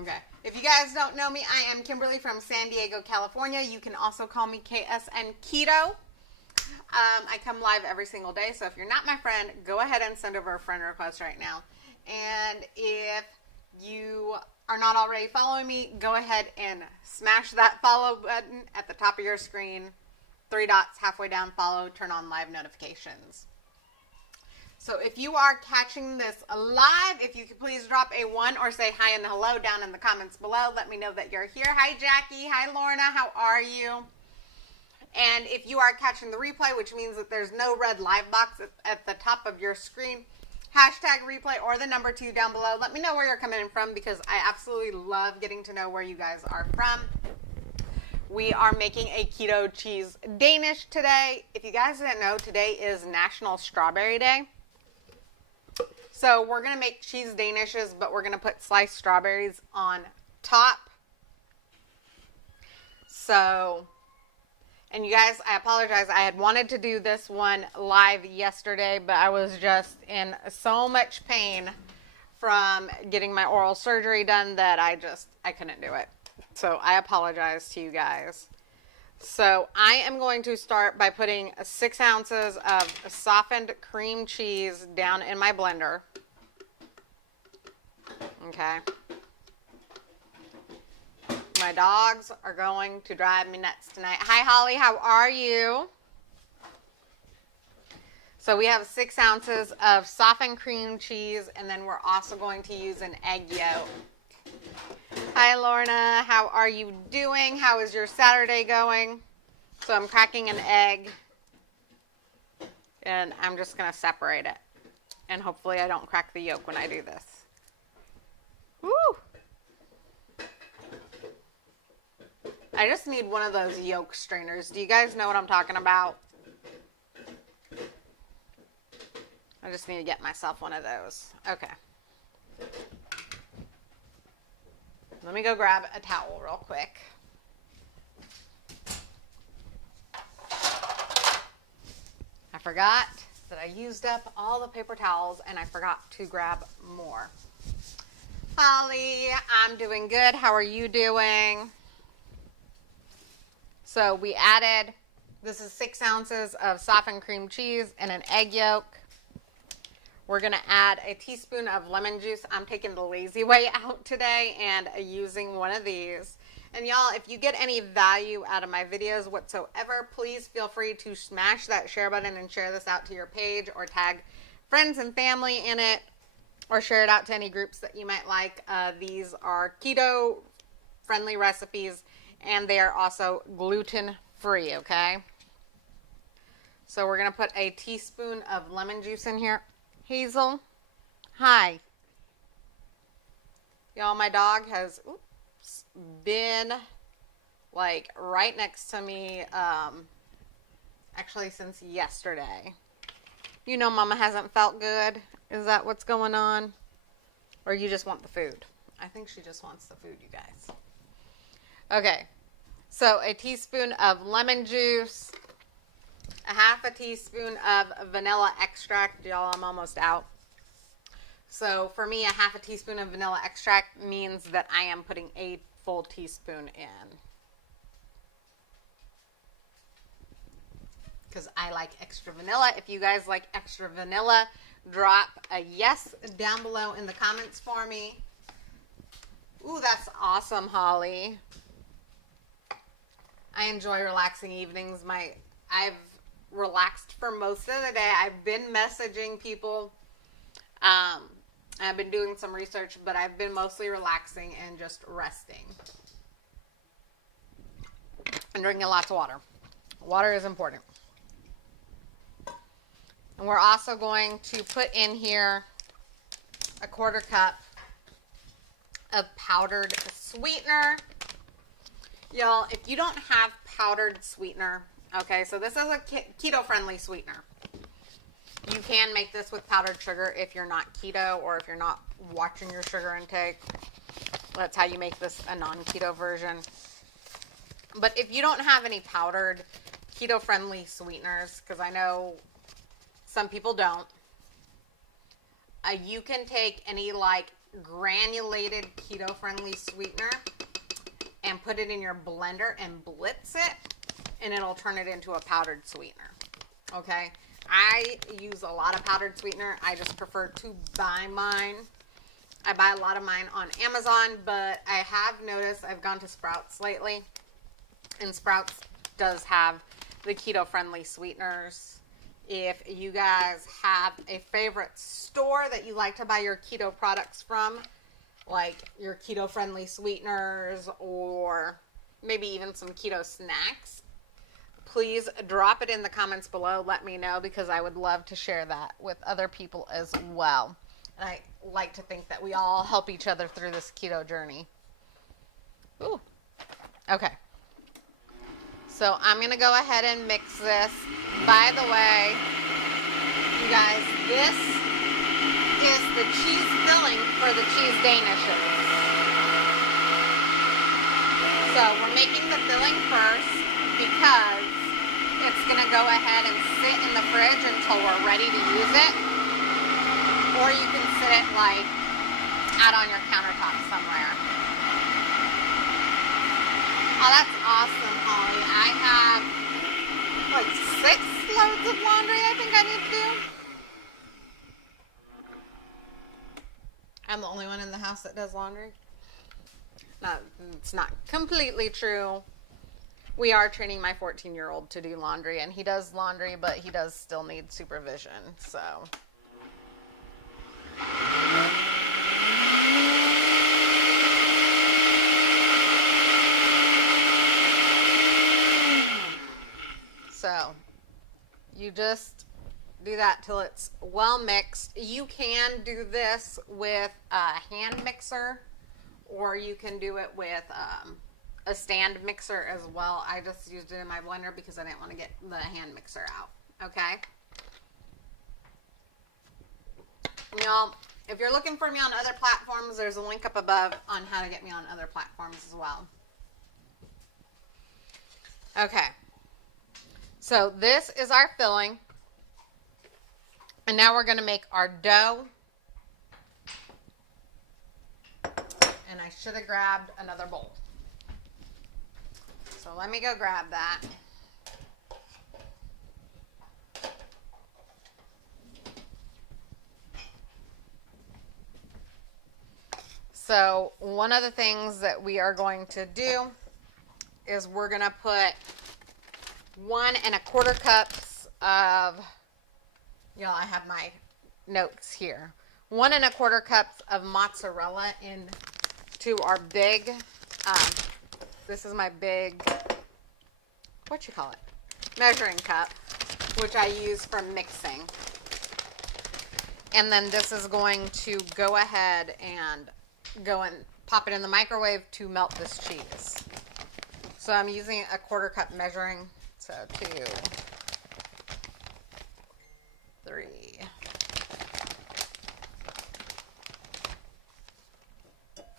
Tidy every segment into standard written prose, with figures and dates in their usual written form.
Okay. If you guys don't know me, I am Kimberly from San Diego, California. You can also call me KSN Keto. I come live every single day, so if you're not my friend, go ahead and send over a friend request right now. And if you are not already following me, go ahead and smash that follow button at the top of your screen. 3 dots halfway down, follow, turn on live notifications. So if you are catching this live, if you could please drop a 1 or say hi and hello down in the comments below. Let me know that you're here. Hi, Jackie. Hi, Lorna. How are you? And if you are catching the replay, which means that there's no red live box at the top of your screen, hashtag replay or the number 2 down below. Let me know where you're coming in from because I absolutely love getting to know where you guys are from. We are making a keto cheese Danish today. If you guys didn't know, today is National Strawberry Day. So we're going to make cheese Danishes, but we're going to put sliced strawberries on top. So, and you guys, I apologize. I had wanted to do this one live yesterday, but I was just in so much pain from getting my oral surgery done that I couldn't do it. So I apologize to you guys. So I am going to start by putting 6 ounces of softened cream cheese down in my blender. Okay. My dogs are going to drive me nuts tonight. Hi, Holly. How are you? So we have 6 ounces of softened cream cheese, and then we're also going to use an egg yolk. Hi, Lorna. How are you doing? How is your Saturday going? So I'm cracking an egg, and I'm just going to separate it. And hopefully I don't crack the yolk when I do this. Woo! I just need one of those yolk strainers. Do you guys know what I'm talking about? I just need to get myself one of those. Okay. Let me go grab a towel real quick. I forgot that I used up all the paper towels and I forgot to grab more. Holly, I'm doing good. How are you doing? So we added, this is 6 ounces of softened cream cheese and an egg yolk. We're going to add a teaspoon of lemon juice. I'm taking the lazy way out today and using one of these. And y'all, if you get any value out of my videos whatsoever, please feel free to smash that share button and share this out to your page or tag friends and family in it or share it out to any groups that you might like. These are keto friendly recipes and they are also gluten free, okay? So we're going to put a teaspoon of lemon juice in here. Hazel, hi. Y'all, my dog has been like right next to me actually since yesterday. You know Mama hasn't felt good. Is that what's going on? Or you just want the food? I think she just wants the food, you guys. Okay, so a teaspoon of lemon juice. A half a teaspoon of vanilla extract. Y'all, I'm almost out. So for me, a half a teaspoon of vanilla extract means that I am putting a full teaspoon in. Because I like extra vanilla. If you guys like extra vanilla, drop a yes down below in the comments for me. Ooh, that's awesome, Holly. I enjoy relaxing evenings. I've relaxed for most of the day. I've been messaging people. I've been doing some research, but I've been mostly relaxing and just resting. And drinking lots of water. Water is important. And we're also going to put in here a 1/4 cup of powdered sweetener. Y'all, if you don't have powdered sweetener, okay, so this is a keto-friendly sweetener. You can make this with powdered sugar if you're not keto or if you're not watching your sugar intake. That's how you make this a non-keto version. But if you don't have any powdered keto-friendly sweeteners, because I know some people don't, you can take any like granulated keto-friendly sweetener and put it in your blender and blitz it, and it'll turn it into a powdered sweetener. Okay? I use a lot of powdered sweetener. I just prefer to buy mine. I buy a lot of mine on Amazon, but I have noticed I've gone to Sprouts lately, and Sprouts does have the keto-friendly sweeteners. If you guys have a favorite store that you like to buy your keto products from, like your keto-friendly sweeteners or maybe even some keto snacks, please drop it in the comments below. Let me know, because I would love to share that with other people as well. And I like to think that we all help each other through this keto journey. Ooh. Okay. So I'm going to go ahead and mix this. By the way, you guys, this is the cheese filling for the cheese Danishes. So we're making the filling first because it's going to go ahead and sit in the fridge until we're ready to use it. Or you can sit it like out on your countertop somewhere. Oh, that's awesome, Holly. I have like 6 loads of laundry I think I need to do. I'm the only one in the house that does laundry. No, it's not completely true. We are training my 14-year-old to do laundry, and he does laundry, but he does still need supervision, so... So, you just do that till it's well mixed. You can do this with a hand mixer, or you can do it with a stand mixer as well. I just used it in my blender because I didn't want to get the hand mixer out. Okay? Y'all, if you're looking for me on other platforms, there's a link up above on how to get me on other platforms as well. Okay. So this is our filling. And now we're going to make our dough. And I should have grabbed another bowl. So let me go grab that. So one of the things that we are going to do is we're going to put 1 1/4 cups of, y'all, I have my notes here. 1 1/4 cups of mozzarella into our big, this is my big, what you call it, measuring cup, which I use for mixing. And then this is going to go ahead and go and pop it in the microwave to melt this cheese. So I'm using a 1/4 cup measuring. So 2, 3,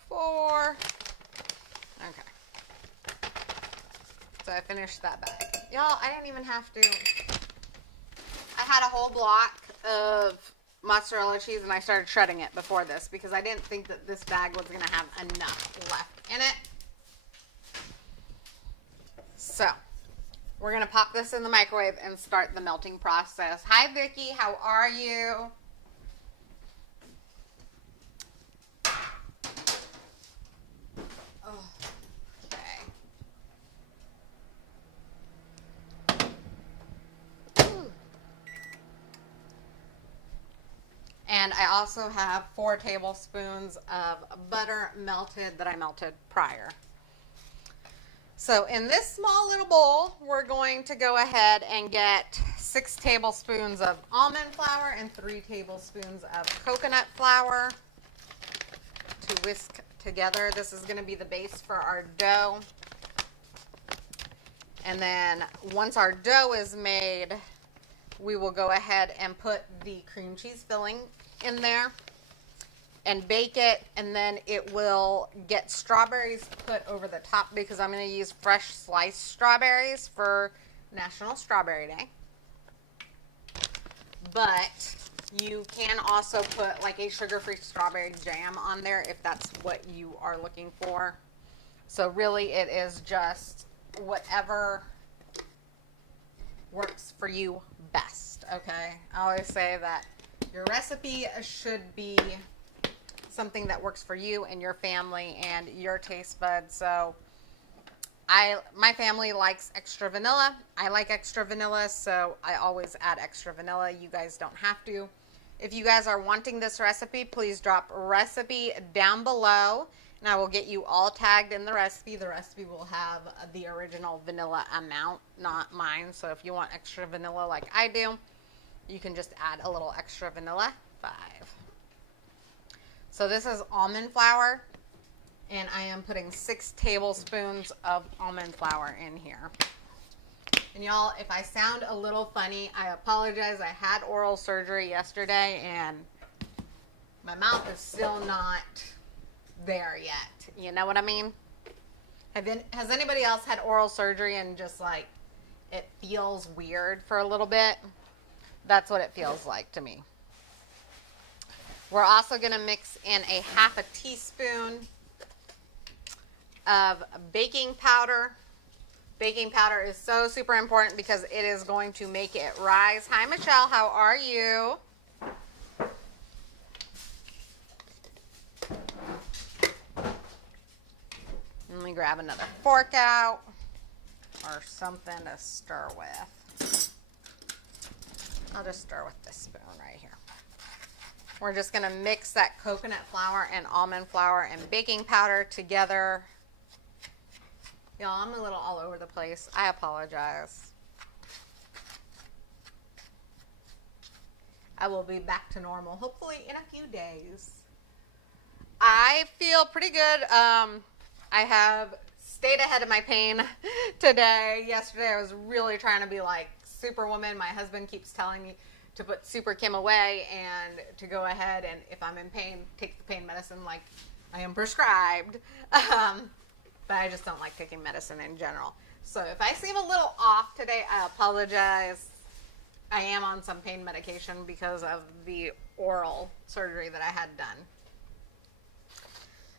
4. Okay. So I finished that bag. Y'all, I didn't even have to. I had a whole block of mozzarella cheese and I started shredding it before this because I didn't think that this bag was going to have enough left in it. So we're going to pop this in the microwave and start the melting process. Hi, Vicki. How are you? Oh, okay. Ooh. And I also have 4 tablespoons of butter melted that I melted prior. So in this small little bowl, we're going to go ahead and get 6 tablespoons of almond flour and 3 tablespoons of coconut flour to whisk together. This is going to be the base for our dough. And then once our dough is made, we will go ahead and put the cream cheese filling in there and bake it, and then it will get strawberries put over the top because I'm going to use fresh sliced strawberries for National Strawberry Day. But You can also put like a sugar-free strawberry jam on there if that's what you are looking for. So really it is just whatever works for you best, okay? I always say that your recipe should be something that works for you and your family and your taste buds. So my family likes extra vanilla. I like extra vanilla, so I always add extra vanilla. You guys don't have to. If you guys are wanting this recipe, please drop recipe down below, and I will get you all tagged in the recipe. The recipe will have the original vanilla amount, not mine. So if you want extra vanilla like I do, you can just add a little extra vanilla. 5. So this is almond flour, and I am putting 6 tablespoons of almond flour in here. And y'all, if I sound a little funny, I apologize. I had oral surgery yesterday, and my mouth is still not there yet. You know what I mean? Has anybody else had oral surgery and just like it feels weird for a little bit? That's what it feels like to me. We're also going to mix in a 1/2 teaspoon of baking powder. Baking powder is so super important because it is going to make it rise. Hi, Michelle. How are you? Let me grab another fork out or something to stir with. I'll just stir with this spoon right here. We're just going to mix that coconut flour and almond flour and baking powder together. Y'all, I'm a little all over the place. I apologize. I will be back to normal, hopefully in a few days. I feel pretty good. I have stayed ahead of my pain today. Yesterday, I was really trying to be like Superwoman. My husband keeps telling me to put Super Kim away and to go ahead and if I'm in pain, take the pain medicine like I am prescribed. But I just don't like taking medicine in general. So if I seem a little off today, I apologize. I am on some pain medication because of the oral surgery that I had done.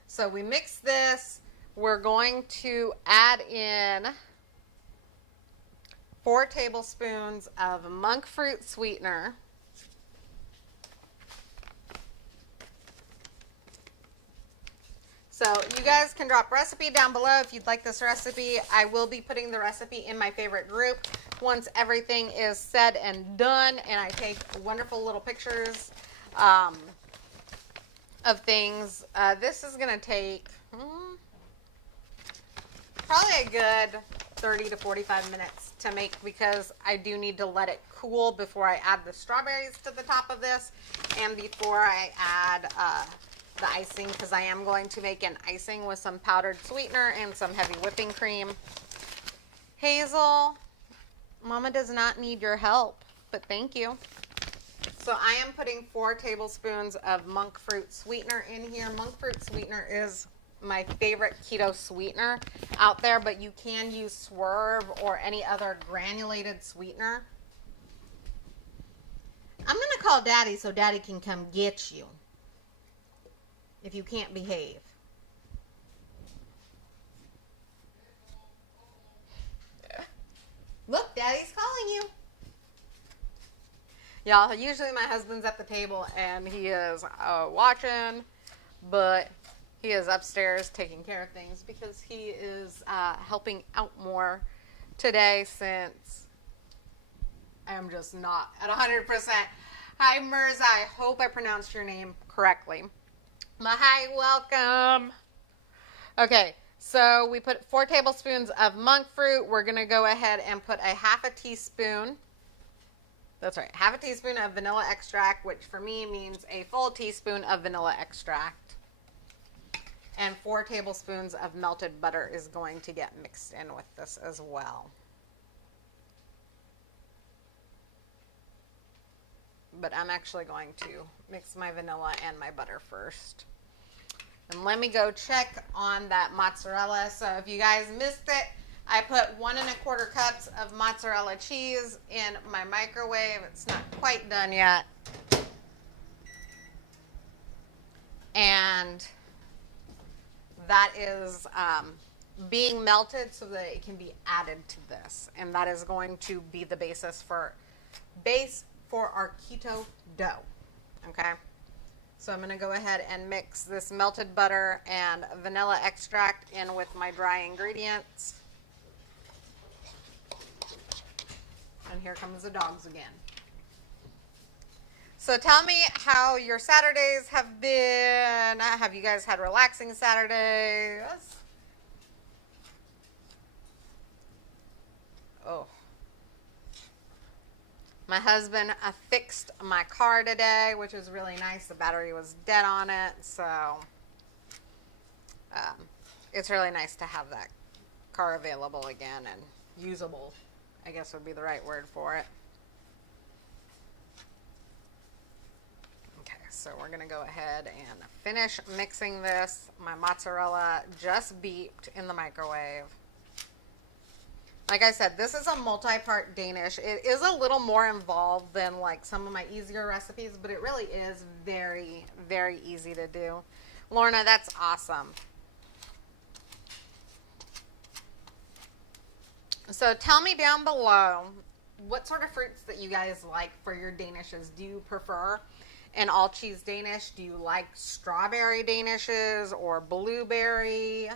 So we mix this. We're going to add in 4 tablespoons of monk fruit sweetener. So you guys can drop recipe down below if you'd like this recipe. I will be putting the recipe in my favorite group once everything is said and done, and I take wonderful little pictures of things. This is going to take probably a good 30 to 45 minutes to make because I do need to let it cool before I add the strawberries to the top of this and before I add the icing, because I am going to make an icing with some powdered sweetener and some heavy whipping cream. Hazel, Mama does not need your help, but thank you. So I am putting 4 tablespoons of monk fruit sweetener in here. Monk fruit sweetener is my favorite keto sweetener out there, but you can use Swerve or any other granulated sweetener. I'm going to call Daddy so Daddy can come get you if you can't behave. Look, Daddy's calling you. Y'all, usually my husband's at the table and he is watching, but he is upstairs taking care of things because he is helping out more today since I am just not at 100%. Hi, Mirza. I hope I pronounced your name correctly. Hi, welcome. Okay, so we put 4 tablespoons of monk fruit. We're going to go ahead and put a 1/2 teaspoon. That's right, 1/2 teaspoon of vanilla extract, which for me means a full teaspoon of vanilla extract. And 4 tablespoons of melted butter is going to get mixed in with this as well. But I'm actually going to mix my vanilla and my butter first. And let me go check on that mozzarella. So if you guys missed it, I put 1 1/4 cups of mozzarella cheese in my microwave. It's not quite done yet. And that is being melted so that it can be added to this. And that is going to be the base for our keto dough. Okay. So I'm going to go ahead and mix this melted butter and vanilla extract in with my dry ingredients. And here comes the dogs again. So tell me how your Saturdays have been. Have you guys had relaxing Saturdays? Oh. My husband fixed my car today, which was really nice. The battery was dead on it, so it's really nice to have that car available again and usable, I guess would be the right word for it. Okay, so we're going to go ahead and finish mixing this. My mozzarella just beeped in the microwave. Like I said, this is a multi-part Danish. It is a little more involved than like some of my easier recipes, but it really is very, very easy to do. Lorna, that's awesome. So tell me down below what sort of fruits that you guys like for your Danishes. Do you prefer an all-cheese Danish? Do you like strawberry Danishes or blueberry?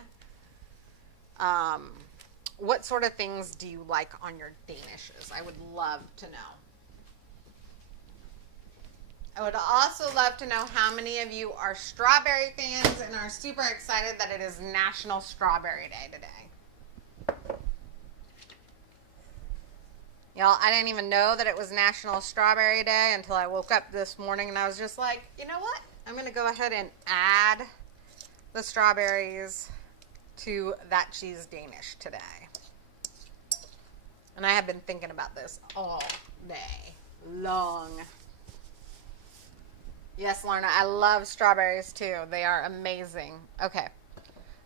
What sort of things do you like on your Danishes? I would love to know. I would also love to know how many of you are strawberry fans and are super excited that it is National Strawberry Day today. Y'all, I didn't even know that it was National Strawberry Day until I woke up this morning and I was just like, you know what? I'm going to go ahead and add the strawberries to that cheese Danish today. And I have been thinking about this all day long. Yes, Lorna, I love strawberries too. They are amazing. Okay,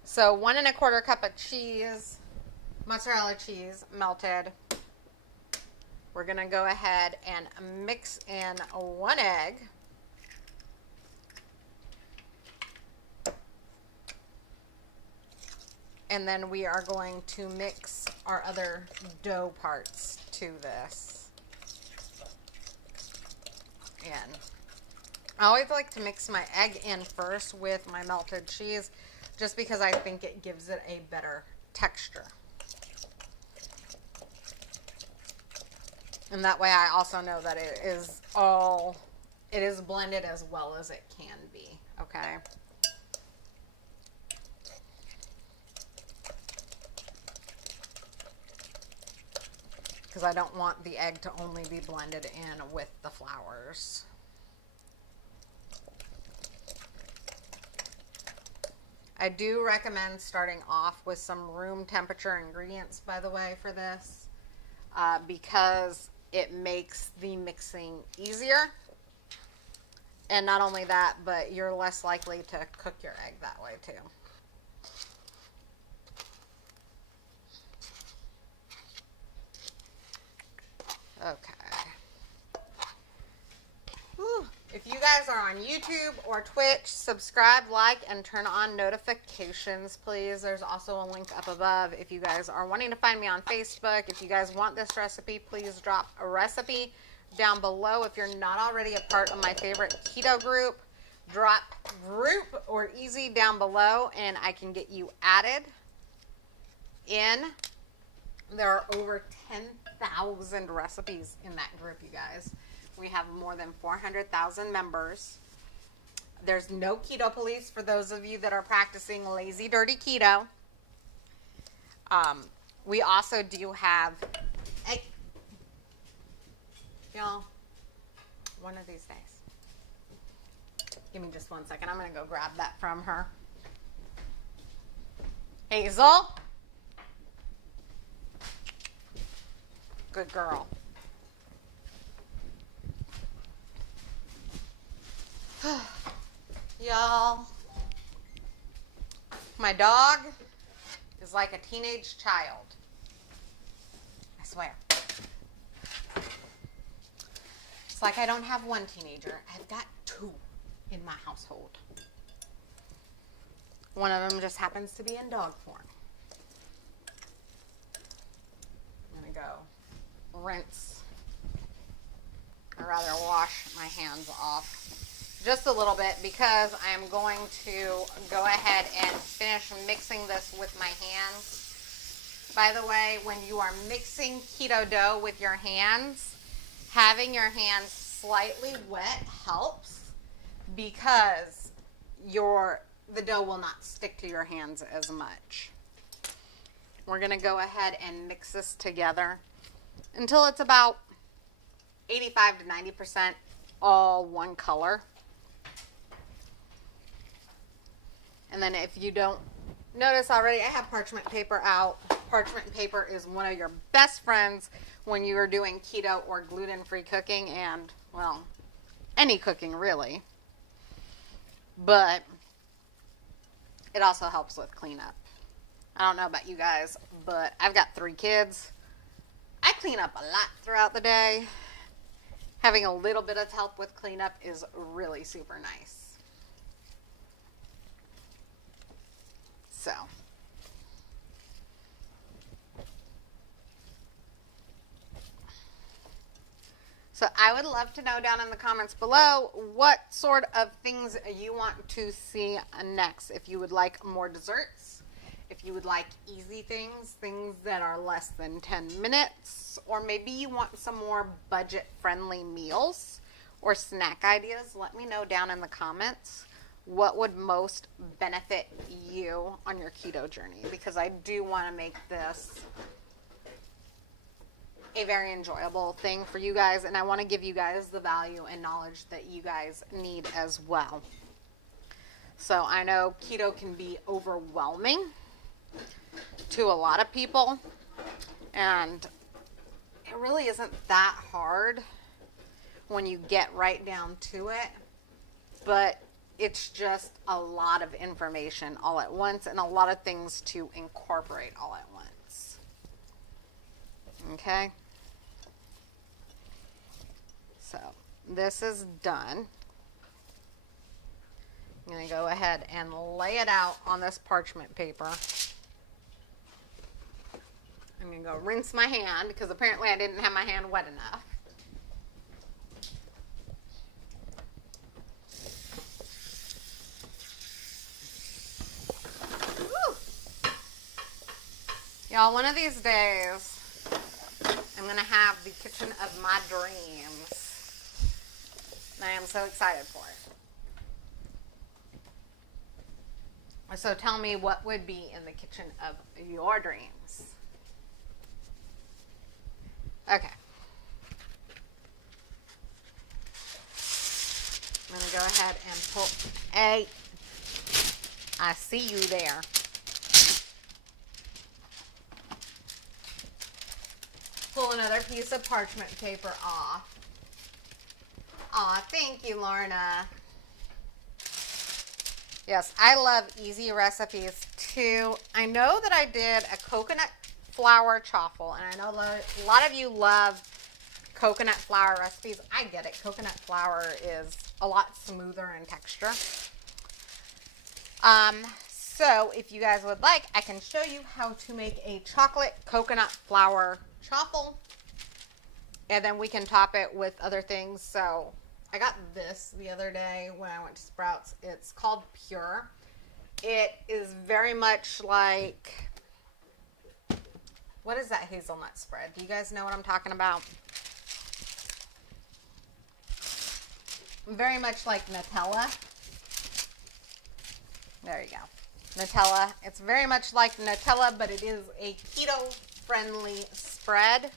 so 1 1/4 cup of cheese, mozzarella cheese, melted. We're gonna go ahead and mix in 1 egg. And then we are going to mix our other dough parts to this. And I always like to mix my egg in first with my melted cheese, just because I think it gives it a better texture. And that way I also know that it is blended as well as it can be, okay? Because I don't want the egg to only be blended in with the flours. I do recommend starting off with some room temperature ingredients, by the way, for this, because it makes the mixing easier. And not only that, but you're less likely to cook your egg that way too. Okay. Whew. If you guys are on YouTube or Twitch, subscribe, like, and turn on notifications, please. There's also a link up above. If you guys are wanting to find me on Facebook, if you guys want this recipe, please drop a recipe down below. If you're not already a part of my favorite keto group, drop group or easy down below and I can get you added in. There are over 10,000 recipes in that group, you guys. We have more than 400,000 members. There's no keto police for those of you that are practicing lazy, dirty keto. We also do have, hey, y'all, one of these days. Give me just 1 second. I'm going to go grab that from her. Hazel. Good girl. Y'all, my dog is like a teenage child. I swear. It's like I don't have one teenager. I've got 2 in my household. One of them just happens to be in dog form. I'm going to go rinse, or rather wash my hands off just a little bit, because I am going to go ahead and finish mixing this with my hands. By the way, when you are mixing keto dough with your hands, having your hands slightly wet helps, because the dough will not stick to your hands as much. We're going to go ahead and mix this together until it's about 85 to 90% all one color. And then if you don't notice already, I have parchment paper out. Parchment paper is one of your best friends when you are doing keto or gluten-free cooking, and, well, any cooking really. But it also helps with cleanup. I don't know about you guys, but I've got 3 kids. I clean up a lot throughout the day. Having a little bit of help with cleanup is really super nice. So I would love to know down in the comments below what sort of things you want to see next. If you would like more desserts, if you would like easy things, things that are less than 10 minutes, or maybe you want some more budget-friendly meals or snack ideas, let me know down in the comments what would most benefit you on your keto journey, because I do want to make this a very enjoyable thing for you guys, and I want to give you guys the value and knowledge that you guys need as well. So I know keto can be overwhelming to a lot of people, and it really isn't that hard when you get right down to it, but it's just a lot of information all at once and a lot of things to incorporate all at once. Okay? So this is done. I'm going to go ahead and lay it out on this parchment paper. I'm going to go rinse my hand because apparently I didn't have my hand wet enough. Y'all, one of these days, I'm going to have the kitchen of my dreams. And I am so excited for it. So tell me what would be in the kitchen of your dreams. Okay. I'm going to go ahead and pull. Hey, I see you there. Pull another piece of parchment paper off. Aw, thank you, Lorna. Yes, I love easy recipes too. I know that I did a coconut flour chaffle, and I know a lot of you love coconut flour recipes. I get it. Coconut flour is a lot smoother in texture. So if you guys would like, I can show you how to make a chocolate coconut flour chaffle, and then we can top it with other things. So I got this the other day when I went to Sprouts. It's called Pure. It is very much like, what is that hazelnut spread? Do you guys know what I'm talking about? Very much like Nutella. There you go. Nutella. It's very much like Nutella, but it is a keto-friendly spread.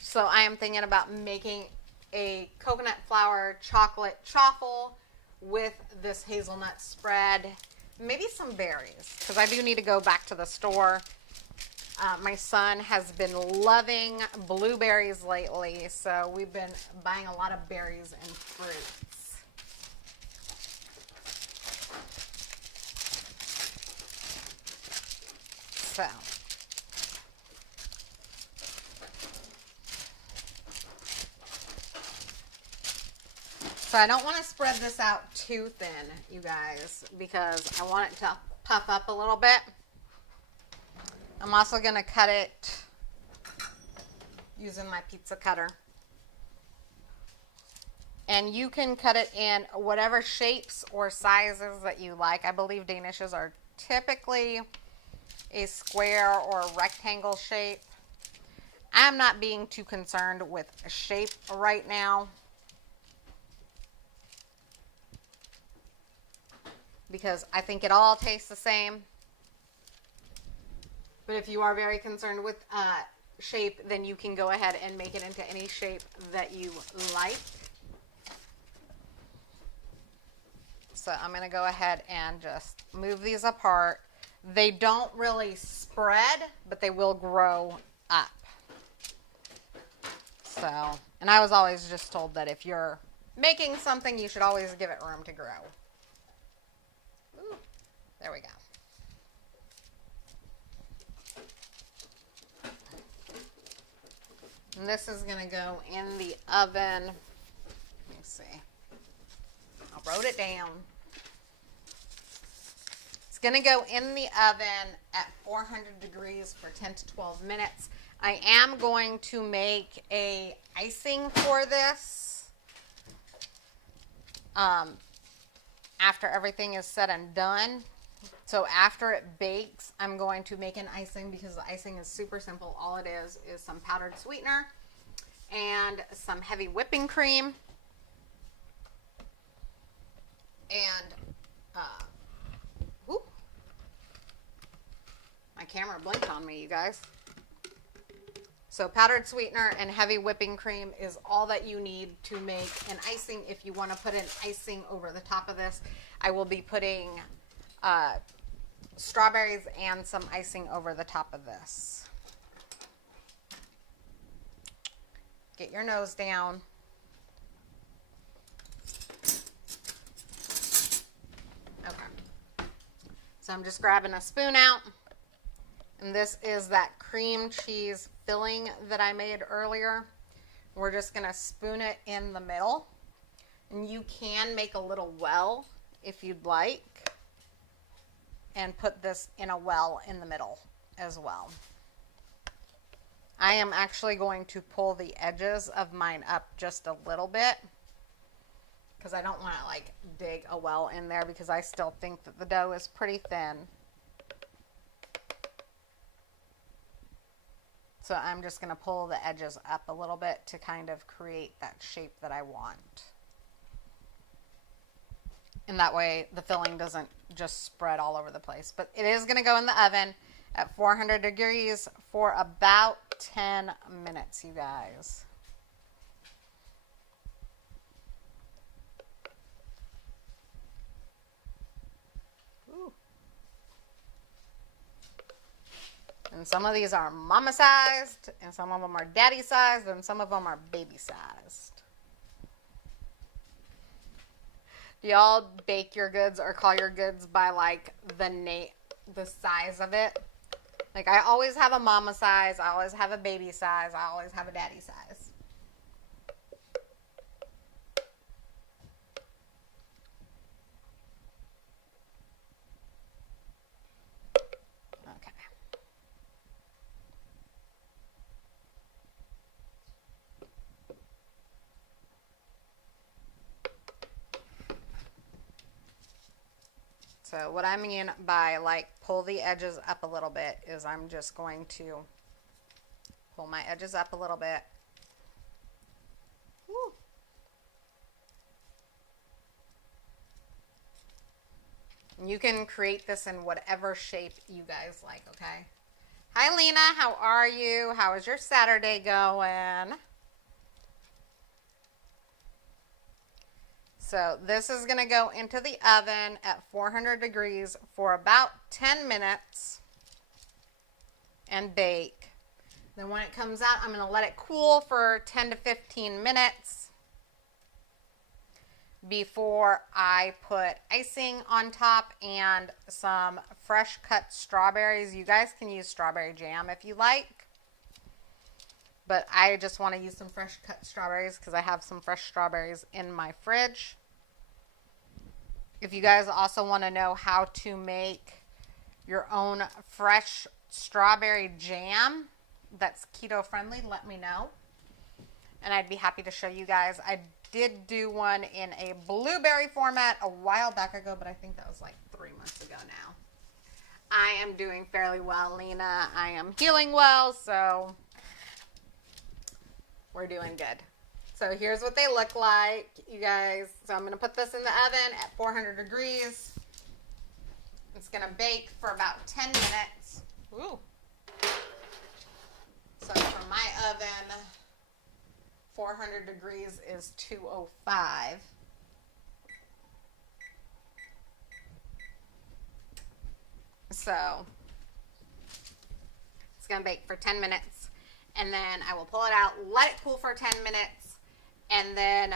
So I am thinking about making a coconut flour chocolate chaffle with this hazelnut spread. Maybe some berries, because I do need to go back to the store. My son has been loving blueberries lately, so we've been buying a lot of berries and fruits. So I don't want to spread this out too thin, you guys, because I want it to puff up a little bit. I'm also going to cut it using my pizza cutter. And you can cut it in whatever shapes or sizes that you like. I believe Danishes are typically a square or a rectangle shape. I'm not being too concerned with shape right now, because I think it all tastes the same. But if you are very concerned with shape, then you can go ahead and make it into any shape that you like. So I'm going to go ahead and just move these apart. They don't really spread, but they will grow up. So, and I was always just told that if you're making something, you should always give it room to grow. Ooh, there we go. And this is going to go in the oven. Let me see. I wrote it down. It's going to go in the oven at 400 degrees for 10 to 12 minutes. I am going to make a icing for this after everything is said and done. So after it bakes, I'm going to make an icing because the icing is super simple. All it is some powdered sweetener and some heavy whipping cream. And, whoop, my camera blinked on me, you guys. So powdered sweetener and heavy whipping cream is all that you need to make an icing. If you want to put an icing over the top of this, I will be putting strawberries and some icing over the top of this. Get your nose down. Okay. So I'm just grabbing a spoon out. And this is that cream cheese filling that I made earlier. We're just going to spoon it in the middle. And you can make a little well if you'd like. And put this in a well in the middle as well. I am actually going to pull the edges of mine up just a little bit, because I don't want to like dig a well in there, because I still think that the dough is pretty thin. So I'm just going to pull the edges up a little bit to kind of create that shape that I want. And that way the filling doesn't just spread all over the place. But it is going to go in the oven at 400 degrees for about 10 minutes, you guys. Ooh. And some of these are mama sized, and some of them are daddy sized, and some of them are baby sized. Do y'all bake your goods or call your goods by like the size of it? Like I always have a mama size, I always have a baby size, I always have a daddy size. Okay. So what I mean by like pull the edges up a little bit is I'm just going to pull my edges up a little bit. Woo. And you can create this in whatever shape you guys like, okay? Hi Lena, how are you? How is your Saturday going? So this is going to go into the oven at 400 degrees for about 10 minutes and bake. Then when it comes out, I'm going to let it cool for 10 to 15 minutes before I put icing on top and some fresh cut strawberries. You guys can use strawberry jam if you like, but I just want to use some fresh cut strawberries because I have some fresh strawberries in my fridge. If you guys also want to know how to make your own fresh strawberry jam that's keto friendly, let me know. And I'd be happy to show you guys. I did do one in a blueberry format a while back ago, but I think that was like 3 months ago now. I am doing fairly well, Lena. I am healing well, so we're doing good. So here's what they look like, you guys. So I'm going to put this in the oven at 400 degrees. It's going to bake for about 10 minutes. Ooh. So for my oven, 400 degrees is 205. So it's going to bake for 10 minutes. And then I will pull it out, let it cool for 10 minutes, and then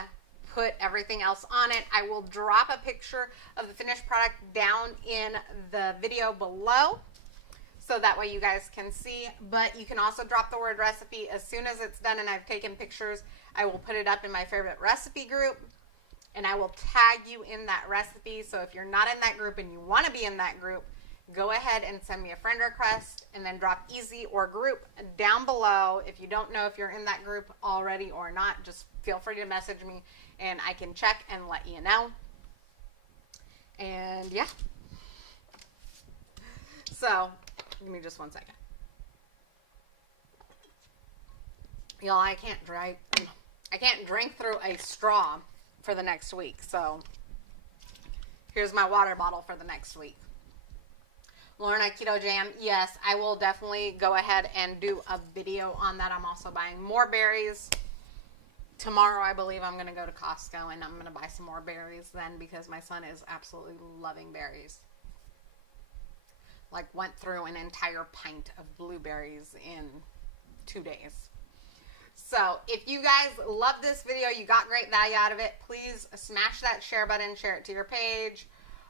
put everything else on it. I will drop a picture of the finished product down in the video below, so that way you guys can see. But you can also drop the word recipe as soon as it's done and I've taken pictures. I will put it up in my favorite recipe group, and I will tag you in that recipe. So if you're not in that group and you want to be in that group, go ahead and send me a friend request, and then drop easy or group down below. If you don't know if you're in that group already or not, just feel free to message me and I can check and let you know. And yeah. So, give me just 1 second. Y'all, I can't drink through a straw for the next week. So, here's my water bottle for the next week. Lauren, Keto Jam, yes, I will definitely go ahead and do a video on that. I'm also buying more berries. Tomorrow, I believe I'm going to go to Costco and I'm going to buy some more berries then, because my son is absolutely loving berries. Like, went through an entire pint of blueberries in 2 days. So, if you guys love this video, you got great value out of it, please smash that share button, share it to your page,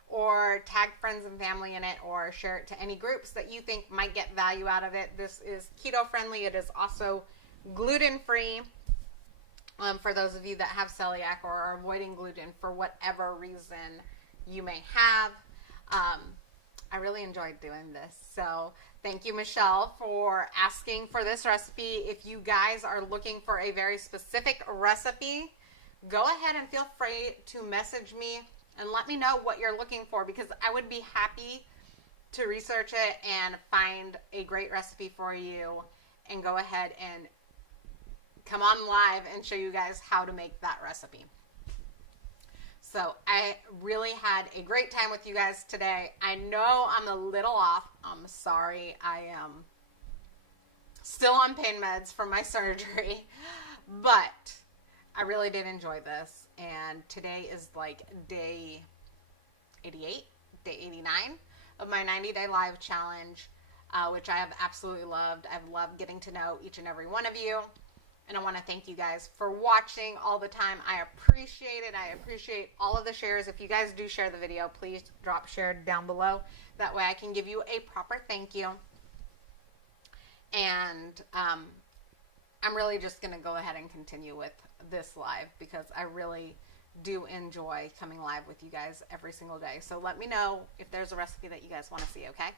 or tag friends and family in it, or share it to any groups that you think might get value out of it. This is keto friendly. It is also gluten free for those of you that have celiac or are avoiding gluten for whatever reason you may have. I really enjoyed doing this. So thank you, Michelle, for asking for this recipe. If you guys are looking for a very specific recipe, go ahead and feel free to message me and let me know what you're looking for, because I would be happy to research it and find a great recipe for you and go ahead and come on live and show you guys how to make that recipe. So I really had a great time with you guys today. I know I'm a little off. I'm sorry. I am still on pain meds from my surgery, but I really did enjoy this. And today is like day 88, day 89 of my 90-day live challenge, which I have absolutely loved. I've loved getting to know each and every one of you. And I want to thank you guys for watching all the time. I appreciate it. I appreciate all of the shares. If you guys do share the video, please drop share down below. That way I can give you a proper thank you. And I'm really just going to go ahead and continue with this live, because I really do enjoy coming live with you guys every single day. So let me know if there's a recipe that you guys want to see, okay?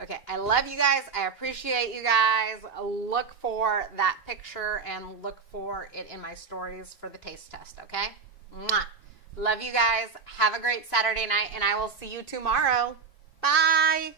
Okay, I love you guys. I appreciate you guys. Look for that picture and look for it in my stories for the taste test, okay? Mwah. Love you guys. Have a great Saturday night, and I will see you tomorrow. Bye.